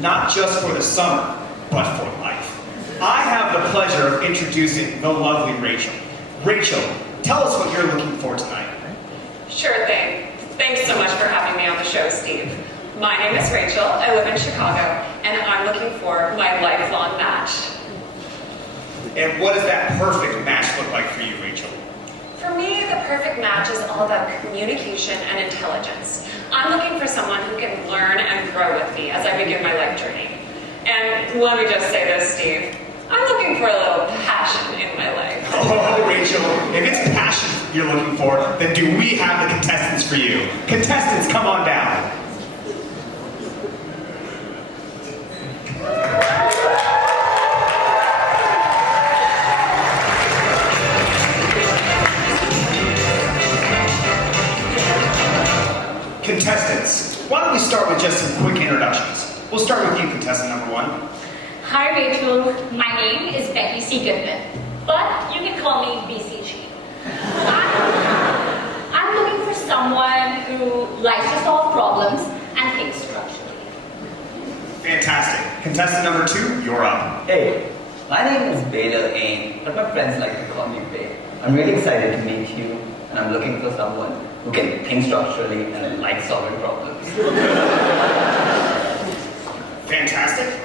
not just for the summer, but for life. I have the pleasure of introducing the lovely Rachel. Rachel, tell us what you're looking for tonight. Sure thing. Thanks so much for having me on the show, Steve. My name is Rachel. I live in Chicago, and I'm looking for my lifelong match. And what does that perfect match look like for you, Rachel? For me, the perfect match is all about communication and intelligence. I'm looking for someone who can learn and grow with me as I begin my life journey. And let me just say this, Steve. I'm looking for a little passion in my life. Oh, Rachel, if it's passion you're looking for, then do we have the contestants for you? Contestants, come on down. Contestants, why don't we start with just some quick introductions? We'll start with you, contestant number one. Hi Rachel, my name is Becky C. Goodman, but you can call me BCG. I'm looking for someone who likes to solve problems and thinks structurally. Fantastic. Contestant number two, you're up. Hey, my name is Bader Ain, but my friends like to call me Bay. I'm really excited to meet you, and I'm looking for someone who can think structurally and like solving problems. Fantastic.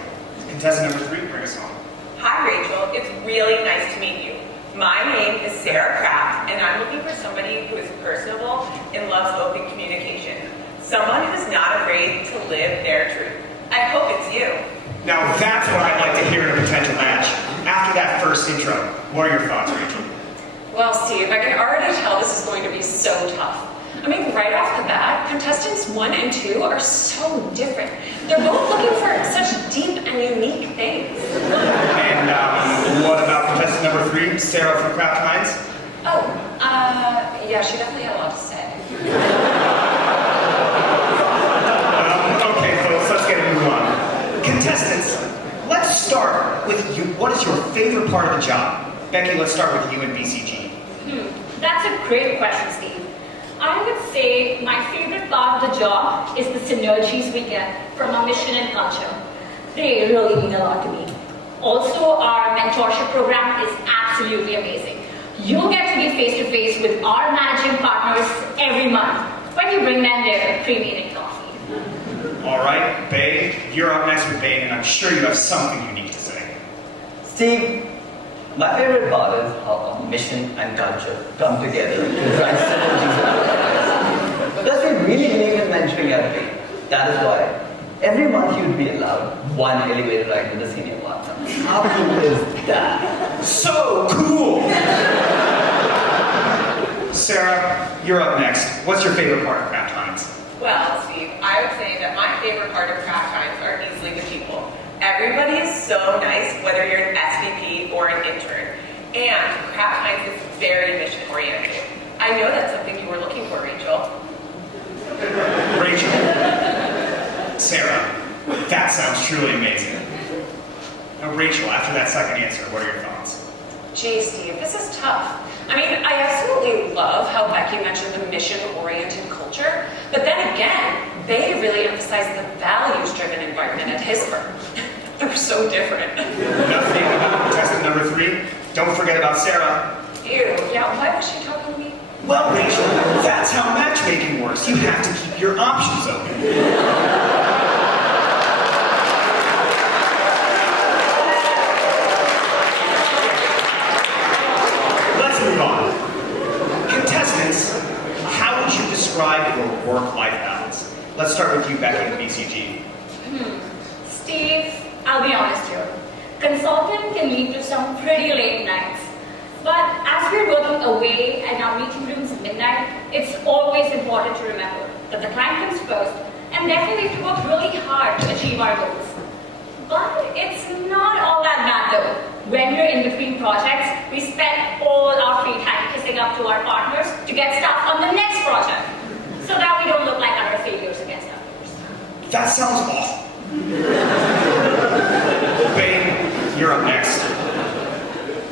Contestant number three, bring us on. Hi Rachel, it's really nice to meet you. My name is Sarah Kraft, and I'm looking for somebody who is personable and loves open communication. Someone who's not afraid to live their truth. I hope it's you. Now that's what I'd like to hear in a potential match. After that first intro, what are your thoughts, Rachel? Well, Steve, I can already tell this is going to be so tough. I mean, right off the bat, contestants 1 and 2 are so different. They're both looking for such deep and unique things. And what about contestant number 3, Sarah from Kraft Heinz? Oh, yeah, she definitely had a lot to say. Okay, folks, let's get a move on. Contestants, let's start with you. What is your favorite part of the job? Becky, let's start with you and BCG. That's a great question, Steve. I would say my favorite part of the job is the synergies we get from our mission and culture. They really mean a lot to me. Also, our mentorship program is absolutely amazing. You'll get to be face-to-face with our managing partners every month when you bring them their pre-meeting coffee. All right, Babe, you're up next with Babe, and I'm sure you have something unique to say. Steve, my favorite part is how our mission and culture come together to drive synergies in our lives. Because we really believe in mentoring everything. That is why every month you'd be allowed one elevator ride with a senior partner. How cool is that? So cool! Sarah, you're up next. What's your favorite part of Kraft Heinz? Well, Steve, I would say that my favorite part of Kraft Heinz are easily the people. Everybody is so nice, whether you're an SVP or an intern. And Kraft Heinz is very mission-oriented. I know that's something you were looking for, Rachel. Rachel. Sarah, that sounds truly amazing. Now, Rachel, after that second answer, what are your thoughts? Gee, Steve, this is tough. I mean, I absolutely love how Becky mentioned the mission-oriented culture, but then again, they really emphasize the values-driven environment at his firm. They're so different. Nothing about contestant number 3. Don't forget about Sarah. Ew, yeah, why was she talking to me? Well, Rachel, that's how matchmaking works. You have to keep your options open. Let's move on. Contestants, how would you describe your work-life balance? Let's start with you, Becky, and BCG. Steve, I'll be honest here. Consulting can lead to some pretty late nights. But as we're working away and our meeting rooms at midnight, it's always important to remember that the client comes first, and therefore we have to work really hard to achieve our goals. But it's not all that bad though. When we're in between projects, we spend all our free time kissing up to our partners to get stuff on the next project, so that we don't look like utter failures against others. That sounds awful. Babe, you're up next.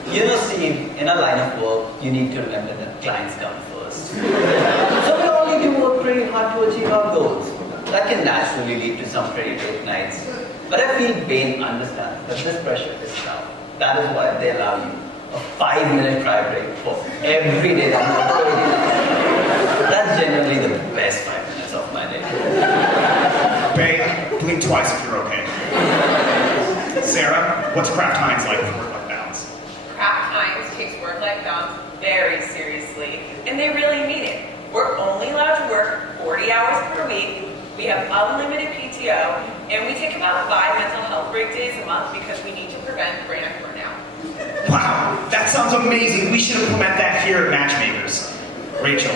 You know, Steve, in our line of work, you need to remember that clients come first. So we all need to work pretty hard to achieve our goals. That can naturally lead to some pretty late nights. But I feel Bain understands that this pressure is tough. That is why they allow you a 5-minute cry break for every day that you're working. That's generally the best 5 minutes of my day. Bay, blink twice if you're okay. Sarah, what's Kraft Heinz like for work-life balance? Kraft Heinz takes work-life balance very seriously, and they really mean it. We're only allowed to work 40 hours per week. We have unlimited PTO, and we take about 5 mental health break days a month because we need to prevent brand burnout. Wow, that sounds amazing. We should implement that here at Matchmakers. Rachel,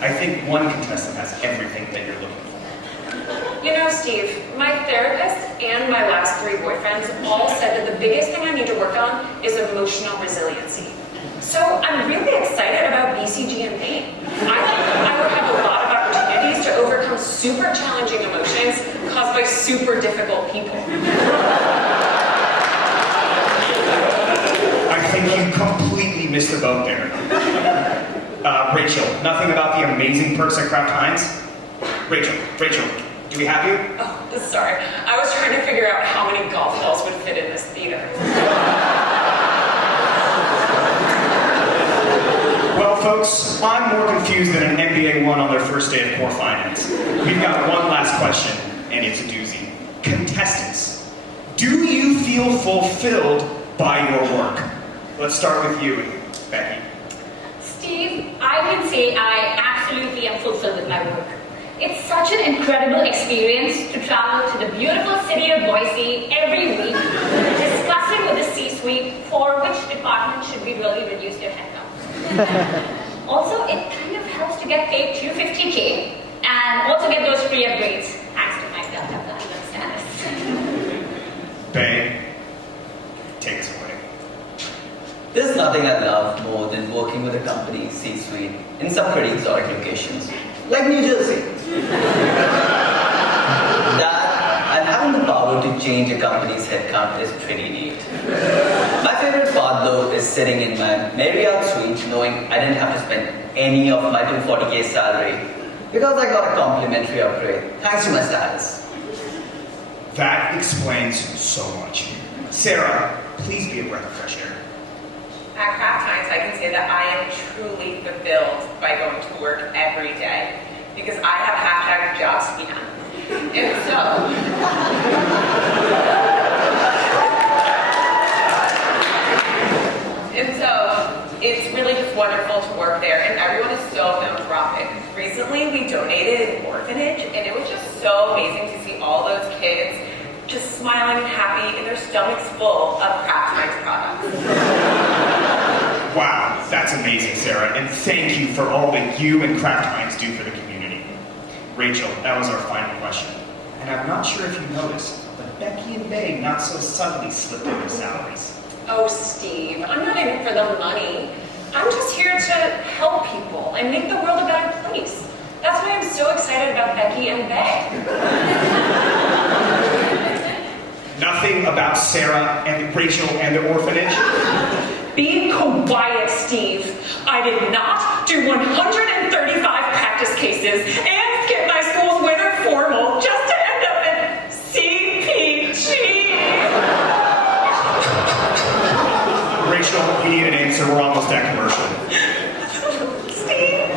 I think one contestant has everything that you're looking for. You know, Steve, my therapist and my last 3 boyfriends all said that the biggest thing I need to work on is emotional resiliency. So I'm really excited about BCG and Bain. I think I would have a lot of opportunities to overcome super challenging emotions caused by super difficult people. I think you completely missed the boat there. Rachel, nothing about the amazing perks at Kraft Heinz? Rachel, do we have you? Oh, sorry. I was trying to figure out how many golf balls would fit in this theater. Well, folks, I'm more confused than an NBA one on their first day of core finance. We've got one last question, and it's a doozy. Contestants, do you feel fulfilled by your work? Let's start with you, Becky. Steve, I can say I absolutely am fulfilled with my work. It's such an incredible experience to travel to the beautiful city of Boise every week, discussing with the C-suite for which department should we really reduce their headcount. Also, it kind of helps to get paid $250K and also get those free upgrades thanks to my Delta Platinum status. Bay, take us away. There's nothing I love more than working with a company's C-suite in some pretty exotic locations, like New Jersey. That and having the power to change a company's headcount is pretty neat. My favorite part though is sitting in my Marriott suite knowing I didn't have to spend any of my 240K salary because I got a complimentary upgrade thanks to my status. That explains so much. Sarah, please be a breath of fresh air. At Kraft Heinz, I can say that I am truly fulfilled by going to work every day because I have #jobspeed. And so it's really just wonderful to work there, and everyone is so philanthropic. Recently, we donated an orphanage, and it was just so amazing to see all those kids just smiling and happy, and their stomachs full of Kraft Heinz products. Wow, that's amazing, Sarah, and thank you for all that you and Kraft Heinz do for the community. Rachel, that was our final question. And I'm not sure if you noticed, but Becky and Bay not so subtly slipped in their salaries. Oh, Steve, I'm not in it for the money. I'm just here to help people and make the world a better place. That's why I'm so excited about Becky and Bay. Nothing about Sarah and Rachel and the orphanage? Be quiet, Steve. I did not do 135 practice cases and skip my school's winter formal just to end up in CPG. Rachel, we need an answer. We're almost at commercial. Steve,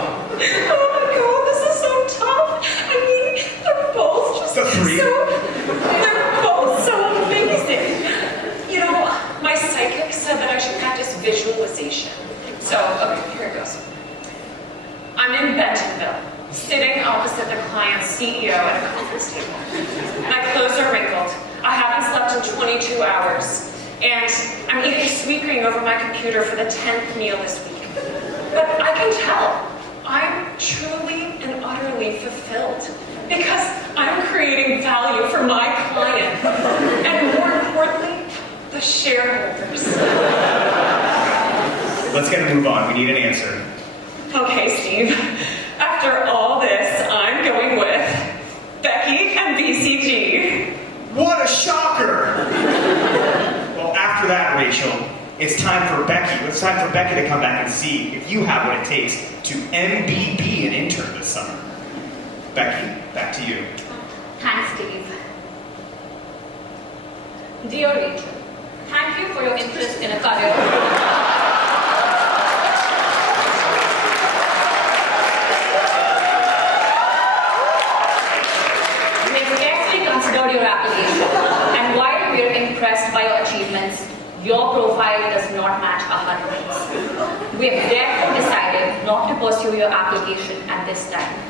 oh my God, this is so tough. I mean, they're both just The three? they're both so amazing. You know, my psychic said that I should practice visualization. So, okay, here it goes. I'm in Bentonville, sitting opposite the client's CEO at a conference table. My clothes are wrinkled. I haven't slept in 22 hours. And I'm eating sweet green over my computer for the 10th meal this week. But I can tell I'm truly and utterly fulfilled because I'm creating value for my client. And more importantly, the shareholders. Let's get a move on. We need an answer. Okay, Steve. After all this, I'm going with Becky and BCG. What a shocker! Well, after that, Rachel, it's time for Becky. It's time for Becky to come back and see if you have what it takes to MBB an intern this summer. Becky, back to you. Thanks, Steve. Dear Rachel, thank you for your interest in a career. We have carefully considered your application, and while we are impressed by your achievements, your profile does not match our needs. We have therefore decided not to pursue your application at this time.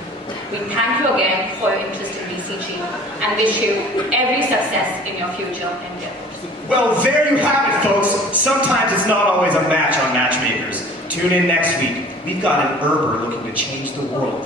We thank you again for your interest in BCG and wish you every success in your future endeavors. Well, there you have it, folks. Sometimes it's not always a match on Matchmakers. Tune in next week. We've got an herber looking to change the world.